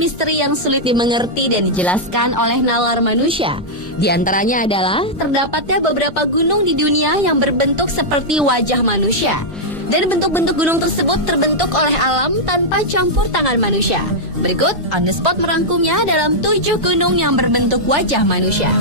misteri yang sulit dimengerti dan dijelaskan oleh nalar manusia. Di antaranya adalah terdapatnya beberapa gunung di dunia yang berbentuk seperti wajah manusia. Dan bentuk-bentuk gunung tersebut terbentuk oleh alam tanpa campur tangan manusia. Berikut On The Spot merangkumnya dalam 7 gunung yang berbentuk wajah manusia.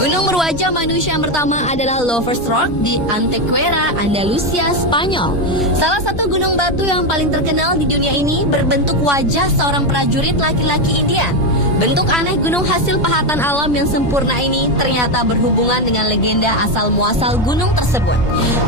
Gunung berwajah manusia yang pertama adalah Lovers Rock di Antequera, Andalusia, Spanyol. Salah satu gunung batu yang paling terkenal di dunia ini berbentuk wajah seorang prajurit laki-laki Indian. Bentuk aneh gunung hasil pahatan alam yang sempurna ini ternyata berhubungan dengan legenda asal-muasal gunung tersebut.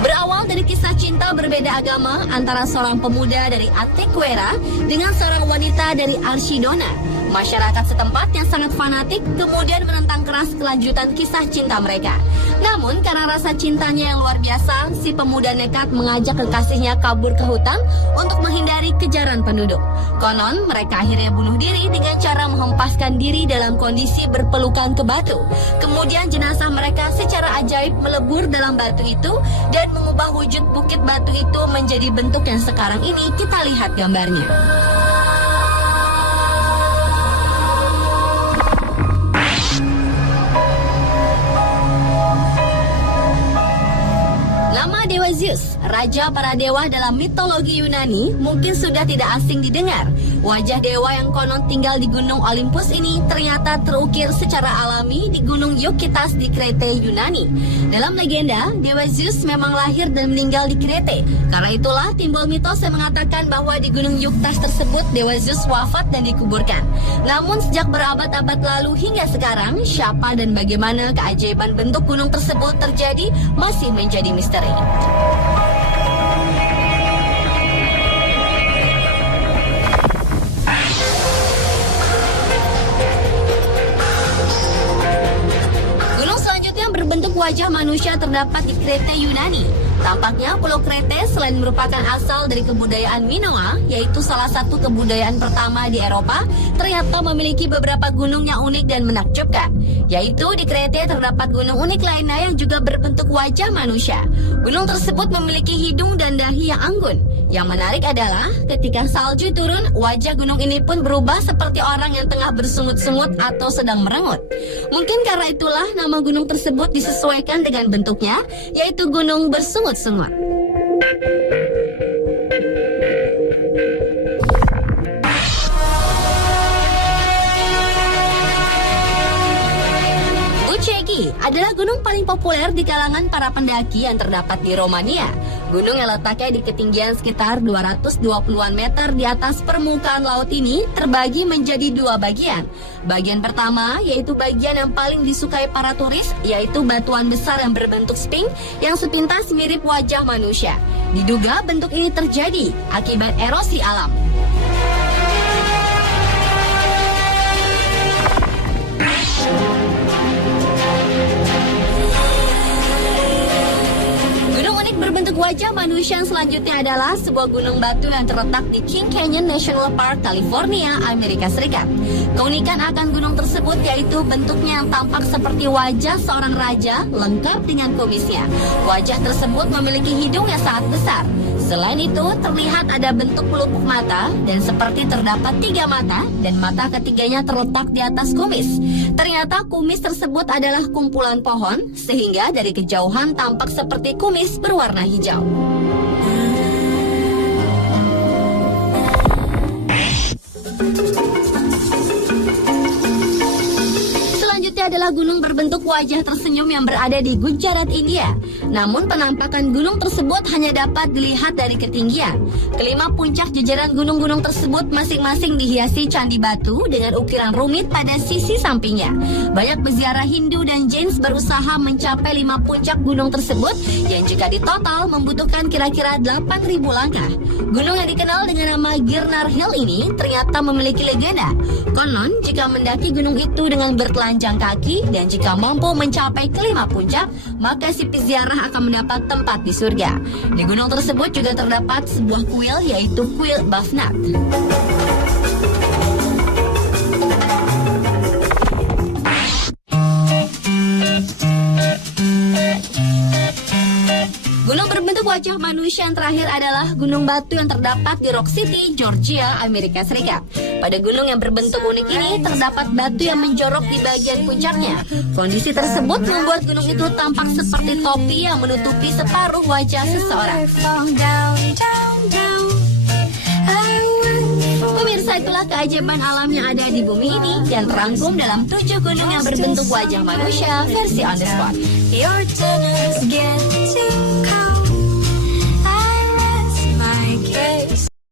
Berawal dari kisah cinta berbeda agama antara seorang pemuda dari Antequera dengan seorang wanita dari Archidona. Masyarakat setempat yang sangat fanatik kemudian menentang keras kelanjutan kisah cinta mereka. Namun karena rasa cintanya yang luar biasa, si pemuda nekat mengajak kekasihnya kabur ke hutan untuk menghindari kejaran penduduk. Konon mereka akhirnya bunuh diri dengan cara menghempaskan diri dalam kondisi berpelukan ke batu. Kemudian jenazah mereka secara ajaib melebur dalam batu itu dan mengubah wujud bukit batu itu menjadi bentuk yang sekarang ini kita lihat gambarnya. Nama Dewa Zeus, raja para dewa dalam mitologi Yunani, mungkin sudah tidak asing didengar. Wajah dewa yang konon tinggal di Gunung Olympus ini ternyata terukir secara alami di Gunung Yukitas di Krete, Yunani. Dalam legenda, Dewa Zeus memang lahir dan meninggal di Krete. Karena itulah timbul mitos yang mengatakan bahwa di Gunung Yukitas tersebut Dewa Zeus wafat dan dikuburkan. Namun sejak berabad-abad lalu hingga sekarang, siapa dan bagaimana keajaiban bentuk gunung tersebut terjadi masih menjadi misteri. Gunung selanjutnya berbentuk wajah manusia terdapat di Krete, Yunani. Tampaknya Pulau Krete selain merupakan asal dari kebudayaan Minoa, yaitu salah satu kebudayaan pertama di Eropa, ternyata memiliki beberapa gunung yang unik dan menakjubkan. Yaitu di Krete terdapat gunung unik lainnya yang juga berbentuk wajah manusia. Gunung tersebut memiliki hidung dan dahi yang anggun. Yang menarik adalah ketika salju turun, wajah gunung ini pun berubah seperti orang yang tengah bersungut-sungut atau sedang merengut. Mungkin karena itulah nama gunung tersebut disesuaikan dengan bentuknya, yaitu gunung bersungut-sungut. Bucegi adalah gunung paling populer di kalangan para pendaki yang terdapat di Romania. Gunung yang letaknya di ketinggian sekitar 220-an meter di atas permukaan laut ini terbagi menjadi 2 bagian. Bagian pertama yaitu bagian yang paling disukai para turis, yaitu batuan besar yang berbentuk sphinx yang sepintas mirip wajah manusia. Diduga bentuk ini terjadi akibat erosi alam. Berbentuk wajah manusia yang selanjutnya adalah sebuah gunung batu yang terletak di King Canyon National Park, California, Amerika Serikat. Keunikan akan gunung tersebut yaitu bentuknya yang tampak seperti wajah seorang raja lengkap dengan kumisnya. Wajah tersebut memiliki hidung yang sangat besar. Selain itu, terlihat ada bentuk pelupuk mata dan seperti terdapat 3 mata dan mata ketiganya terletak di atas kumis. Ternyata kumis tersebut adalah kumpulan pohon sehingga dari kejauhan tampak seperti kumis berwarna hijau. Selanjutnya adalah gunung berbentuk wajah tersenyum yang berada di Gujarat, India. Namun penampakan gunung tersebut hanya dapat dilihat dari ketinggian. Kelima puncak jajaran gunung-gunung tersebut masing-masing dihiasi candi batu dengan ukiran rumit pada sisi sampingnya. Banyak peziarah Hindu dan Jain berusaha mencapai 5 puncak gunung tersebut yang jika ditotal membutuhkan kira-kira 8.000 langkah. Gunung yang dikenal dengan nama Girnar Hill ini ternyata memiliki legenda. Konon jika mendaki gunung itu dengan bertelanjang kaki dan jika mampu mencapai ke-5 puncak, maka si peziarah akan mendapat tempat di surga. Di gunung tersebut juga terdapat sebuah kuil yaitu kuil Bavnath. Bentuk wajah manusia yang terakhir adalah gunung batu yang terdapat di Rock City, Georgia, Amerika Serikat. Pada gunung yang berbentuk unik ini terdapat batu yang menjorok di bagian puncaknya. Kondisi tersebut membuat gunung itu tampak seperti topi yang menutupi separuh wajah seseorang. Pemirsa, itulah keajaiban alam yang ada di bumi ini yang terangkum dalam 7 gunung yang berbentuk wajah manusia versi on the spot.